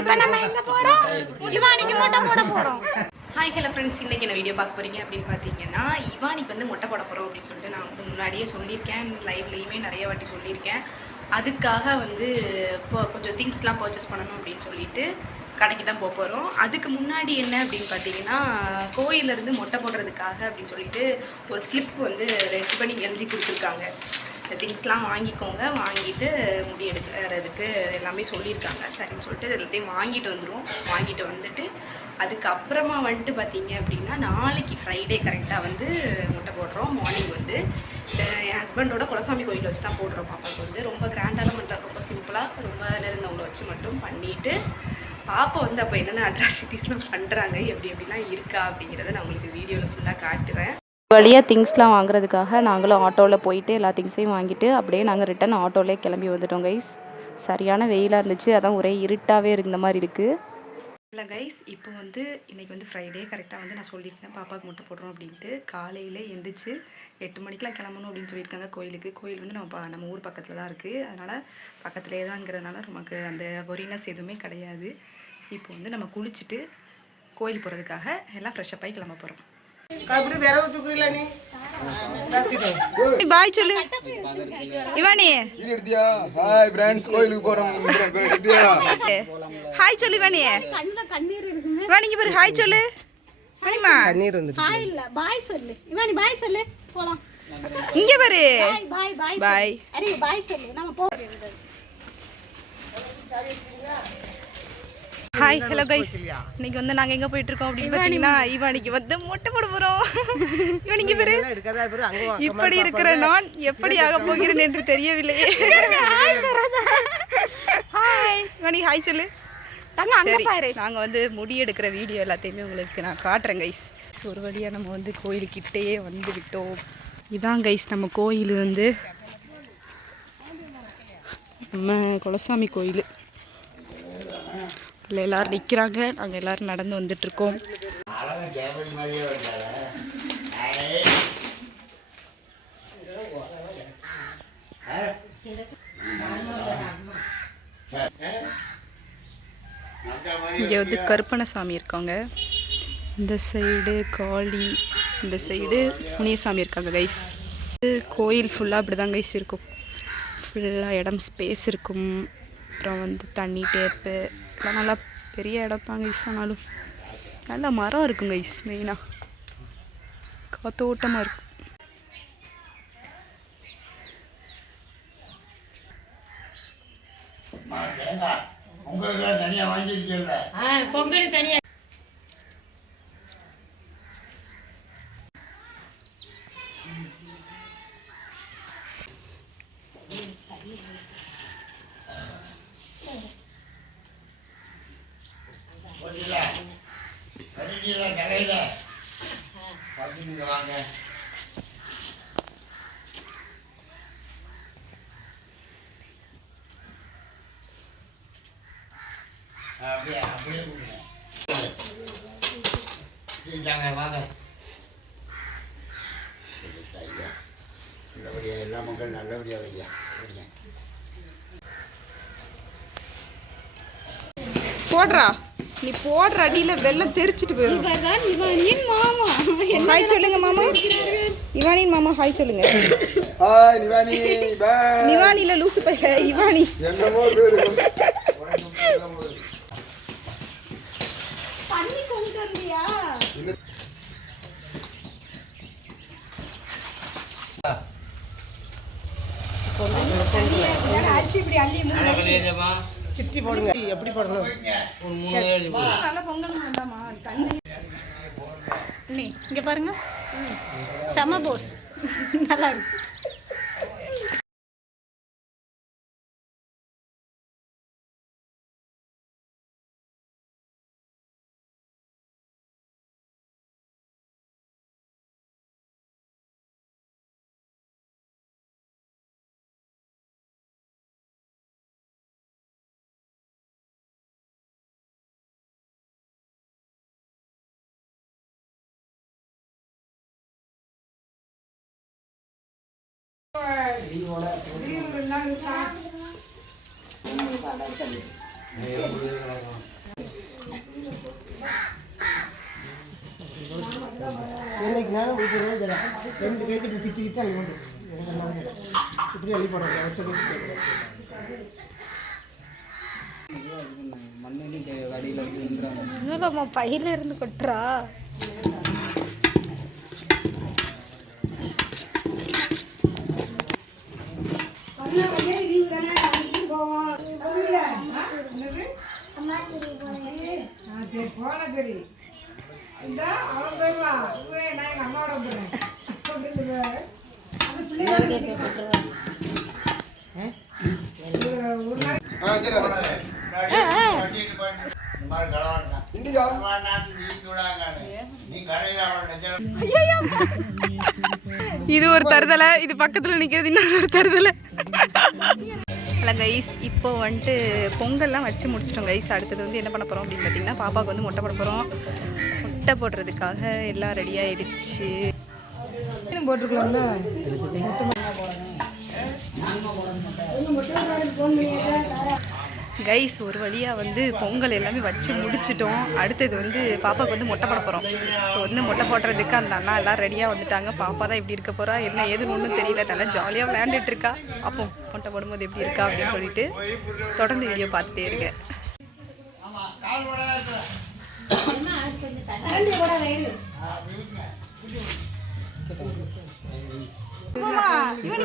இப்போ நம்ம எங்க போறோம்? இவானிக்கு மொட்டை போட போறோம். ஹாய் ஹலோ ஃப்ரெண்ட்ஸ், இன்றைக்கி என்ன வீடியோ பார்க்க போகிறீங்க அப்படின்னு பார்த்தீங்கன்னா, இவானிக்கு வந்து மொட்டை போட போகிறோம் அப்படின்னு சொல்லிட்டு நான் வந்து முன்னாடியே சொல்லியிருக்கேன். லைவ்லேயுமே நிறைய வாட்டி சொல்லியிருக்கேன். அதுக்காக வந்து இப்போ கொஞ்சம் திங்ஸ்லாம் பர்ச்சேஸ் பண்ணணும் அப்படின்னு சொல்லிட்டு கடைக்கு தான் போக போகிறோம். அதுக்கு முன்னாடி என்ன அப்படின்னு பார்த்தீங்கன்னா, கோயிலேருந்து மொட்டை போடுறதுக்காக அப்படின்னு சொல்லிட்டு ஒரு ஸ்லிப் வந்து ரெடி பண்ணி எழுதி கொடுத்துருக்காங்க. திங்ஸ்லாம் வாங்கிக்கோங்க, வாங்கிட்டு முடி எடுக்கிறதுக்கு எல்லாமே சொல்லியிருக்காங்க. சரின்னு சொல்லிட்டு எல்லாத்தையும் வாங்கிட்டு வந்துடுவோம். வாங்கிட்டு வந்துட்டு அதுக்கப்புறமா வந்துட்டு பார்த்தீங்க அப்படின்னா, நாளைக்கு ஃப்ரைடே கரெக்டாக வந்து மொட்டை போடுறோம். மார்னிங் வந்து என் ஹஸ்பண்டோட குலசாமி கோயிலை வச்சு தான் போடுறோம். பாப்பாவுக்கு வந்து ரொம்ப கிராண்டான மட்டும், ரொம்ப சிம்பிளாக ரொம்ப நெருங்கினவங்களை வச்சு மட்டும் பண்ணிவிட்டு பாப்பா வந்து அப்போ என்னென்ன அட்ராசிட்டிஸ்லாம் பண்ணுறாங்க, எப்படிலாம் இருக்கா அப்படிங்கிறத நான் உங்களுக்கு வீடியோவில் ஃபுல்லாக காட்டுறேன். வழியாக திங்ஸ்லாம் வாங்குறதுக்காக நாங்களும் ஆட்டோவில் போயிட்டு எல்லா திங்ஸையும் வாங்கிட்டு அப்படியே நாங்கள் ரிட்டன் ஆட்டோவிலே கிளம்பி வந்துட்டோம் கைஸ். சரியான வெயிலாக இருந்துச்சு, அதான் ஒரே இருட்டாகவே இருந்த மாதிரி இருக்குது. இல்லை கைஸ், இப்போ வந்து இன்றைக்கி வந்து ஃப்ரைடே கரெக்டாக வந்து நான் சொல்லியிருக்கேன் பாப்பாவுக்கு மொட்டை போடுறோம் அப்படின்ட்டு. காலையில் எழுந்திரிச்சு 8 மணிக்கெலாம் கிளம்பணும் அப்படின்னு சொல்லியிருக்காங்க கோயிலுக்கு. கோயில் வந்து நம்ம ஊர் பக்கத்தில் தான் இருக்குது, அதனால் பக்கத்துலேயே தான்ங்கிறதுனால நமக்கு அந்த ஒரினஸ் எதுவுமே கிடையாது. இப்போ வந்து நம்ம குளிச்சுட்டு கோயில் போகிறதுக்காக எல்லாம் ஃப்ரெஷ்ஷப் ஆகி கிளம்ப போகிறோம். பாய் சொல்லு இவானி. ஹாய் फ्रेंड्स, கோயிலுக்கு போறோம். ஹாய் சொல்லு இவானி. இவானிக்கு பாரு, ஹாய் சொல்லு. இவானிமா கண்ணீர் வந்து ஹாய் இல்ல பாய் சொல்லு. இவானி பாய் சொல்லு, போலாம். இங்க பாரு, பாய் பாய் பாய் பாய். அரே பாய் சொல்லு, நம்ம போ. ஹாய் ஹலோ கைஸ், இன்னைக்கு வந்து நாங்கள் எங்கே போயிட்டுருக்கோம் அப்படின்னு பார்த்தீங்கன்னா, இவானிக்கு வந்து மொட்டை போட போகிறோம். இவனிக்கு பேர் இப்படி இருக்கிற நான் எப்படி ஆக போகிறேன் என்று தெரியவில்லையே. ஹாய் இவானி, ஹாய் சொல்லு. சரி, நாங்கள் வந்து முடி எடுக்கிற வீடியோ எல்லாத்தையுமே உங்களுக்கு நான் காட்டுறேன் கைஸ். ஒரு வழியாக நம்ம வந்து கோயிலுக்கிட்டேயே வந்து விட்டோம். இதான் கைஸ் நம்ம கோயில் வந்து நம்ம குலசாமி கோயில். இல்லை எல்லோரும் நிற்கிறாங்க, நாங்கள் எல்லோரும் நடந்து வந்துட்டுருக்கோம். இங்கே வந்து கருப்பணசாமி இருக்காங்க, இந்த சைடு காளி, இந்த சைடு முனியசாமி இருக்காங்க கைஸ். கோயில் ஃபுல்லாக அப்படி தான் கைஸ் இருக்கும். ஃபுல்லாக இடம் ஸ்பேஸ் இருக்கும். அப்புறம் வந்து தண்ணி டேப்பு எல்லாம் நல்லா பெரிய இடம் தான் கைஸ். ஆனாலும் நல்லா மரம் இருக்கும் கைஸ், மெயினாக காத்தோட்டமாக இருக்கும். பொங்கல் தனியா எல்லா மக்கள் நல்லபடியாக வைங்க. போடுறா, நீ போடுற அடியில் வெள்ளம் தெரிச்சிட்டு போயிடும். இவானியின் மாமா. ஹாய் சொல்லுங்க மாமா. இவானின் மாமா ஹாய் சொல்லுங்க. ஹாய் நிவானி. பாய். நிவானில லூசு பைய இவானி. என்னமோ பேரு. தண்ணி கொண்டு வந்தியா? அரிசி இப்படி அள்ளி கிட்டி போடுங்க. எப்படி போடணும்? நல்லா பொங்கல் வேண்டாமா தண்ணி. இங்க பாருங்க, செம போஸ், நல்லா இருக்கு. லீவு 2 நாள் இருக்கா? ரெண்டு கைக்கு இப்படி பிச்சுக்கிட்டு அள்ளி கொண்டு இப்படி அள்ளி போடுறது ஒருத்த கைக்கு இன்னும் பையில இருந்து கொட்டுறா. சரி போனா சரி இந்த அவன் போயிருவான் நான் எங்கள் அம்மாவோட வந்துடுறேன் ஒரு நாள் இது ஒரு தருதலை, இது பக்கத்தில் நிற்கிறது இன்னொரு தருதலை. இல்லை கைஸ், இப்போ வந்துட்டு பொங்கல்லாம் வச்சு முடிச்சிட்டோம் கைஸ். அடுத்தது வந்து என்ன பண்ண போகிறோம் அப்படின்னு பார்த்தீங்கன்னா, பாப்பாவுக்கு வந்து மொட்டை போட போகிறோம். மொட்டை போடுறதுக்காக எல்லாம் ரெடி ஆகிடுச்சு. போட்டிருக்கலாம்ல கைஸ், ஒரு வழியாக வந்து பொங்கல் எல்லாமே வச்சு முடிச்சிட்டோம். அடுத்தது வந்து பாப்பாவுக்கு வந்து மொட்டை போட போகிறோம். ஸோ வந்து மொட்டை போடுறதுக்கு அந்த அண்ணா எல்லாம் ரெடியாக வந்துட்டாங்க. பாப்பா தான் எப்படி இருக்க போகிறா, என்ன ஏதுன்னு ஒன்றும் தெரியல. நல்லா ஜாலியாக விளையாண்டுட்டு இருக்கா. அப்போ மொட்டை போடும்போது எப்படி இருக்கா அப்படின்னு சொல்லிட்டு தொடர்ந்து வீடியோ பார்த்துட்டே இருக்கேன்.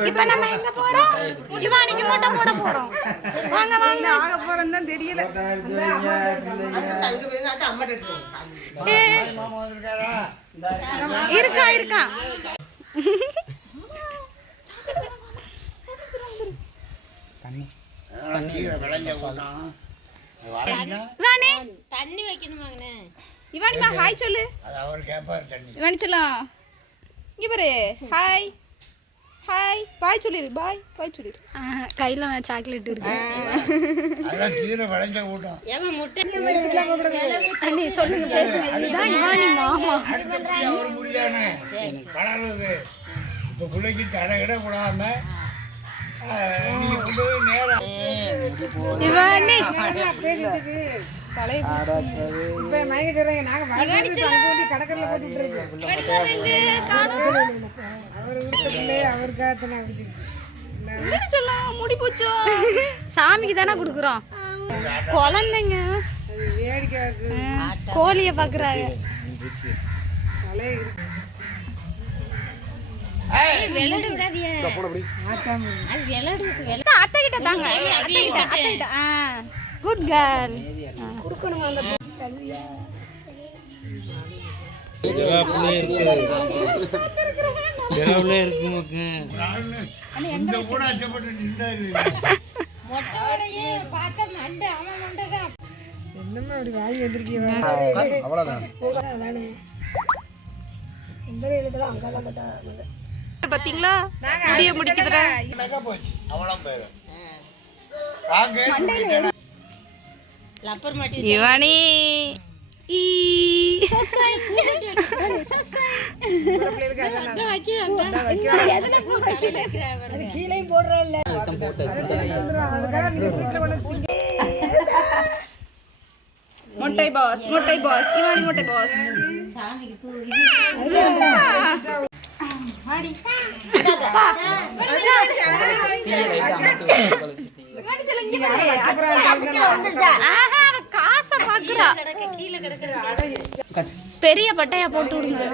இப்ப நம்ம எங்க போறோம்? இவானிக்கு மொட்டை போட போறோம். வாங்க வாங்க. ஆக போறேன்னு தான் தெரியல. இருக்கா இருக்கா. இவானி தண்ணி வைக்கணுமாங்கண்ணே. இவானிமா ஹாய் சொல்லு. இவானி சொல்லலாம். இங்கே பாரு, ஹாய் ஹாய் பாய் சொல்லிடு. பாய் பாய் சொல்லிடு. கையில சாக்லேட் இருக்கு. ஏமா முட்டை அண்ணே சொல்லுங்க, பேசுங்க. இதுதான் இவானி மாமா. இவானி பேசிட்டு தலையை இப்போ மயங்கிட்டு நாங்கள் கடற்கரில் போட்டுட்டு இருக்கோம். அவர் விருப்பத்திலே அவருக்காக சொல்லலாம் முடி போச்சோ. சாமிக்கு தானே கொடுக்குறோம். குழந்தைங்க வேடிக்கை கோழிய பாக்குறாங்க. விளையாட விடாதியே. அது விளையாடு அத்தை கிட்ட தாங்க. அத்தை கிட்ட. Good girl. கொடுக்கணும் அந்த மொட்டையோடையே பார்த்தா மண்டை அவன் மண்டைதான். என்னமா அப்படி வாங்கி வந்திருக்கீங்க? பாத்தீங்களா முடிய முடிக்குதுடா. லப்பர் மாட்டி இவானி கீழையும் போடுற இல்ல. மொட்டை பாஸ், மொட்டை பாஸ், இவானி மொட்டை பாஸ். காசை பாக்குறா. பெரிய பட்டையா போட்டு விடுங்க.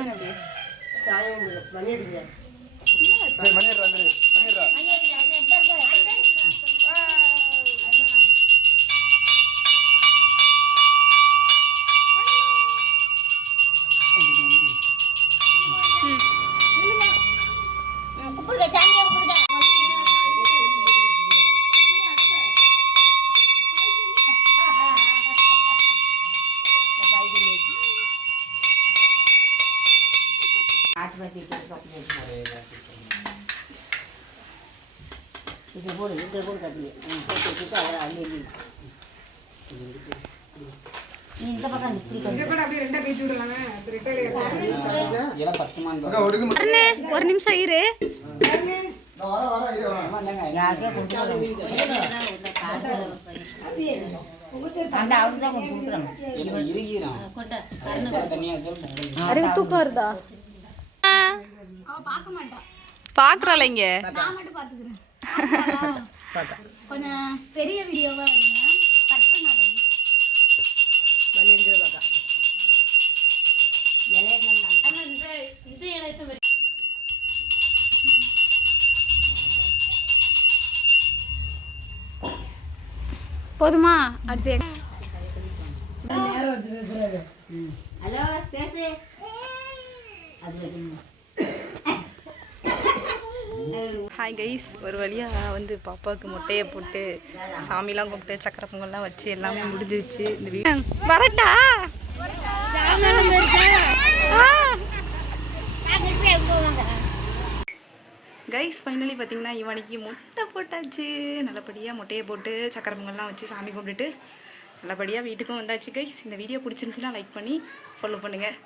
ஒரு நிமிஷம் இரு. அறிவு தூக்கம் வருதா? அவ பார்க்க மாட்டா. பார்க்குறாள் இங்கே. நான் மட்டும் பார்த்துக்கிறேன். கொஞ்சம் பெரிய வீடியோவா வைங்க. கட் பண்ணாதீங்க. இது இலையத்தை போதுமா? அடுத்து ஹலோ பேசு ஹாய் கைஸ், ஒரு வழியாக வந்து பாப்பாவுக்கு முட்டையை போட்டு சாமிலாம் கும்பிட்டு சக்கரை பொங்கல்லாம் வச்சு எல்லாமே முடிஞ்சிருச்சு. இந்த வீடியோ வரட்டா? கைஸ் ஃபைனலி பார்த்தீங்கன்னா இவனுக்கு முட்டை போட்டாச்சு. நல்லபடியாக முட்டையை போட்டு சக்கரை பொங்கல்லாம் வச்சு சாமி கும்பிட்டுட்டு நல்லபடியாக வீட்டுக்கும் வந்தாச்சு. கைஸ் இந்த வீடியோ பிடிச்சிருந்துச்சுன்னா லைக் பண்ணி ஃபாலோ பண்ணுங்கள்.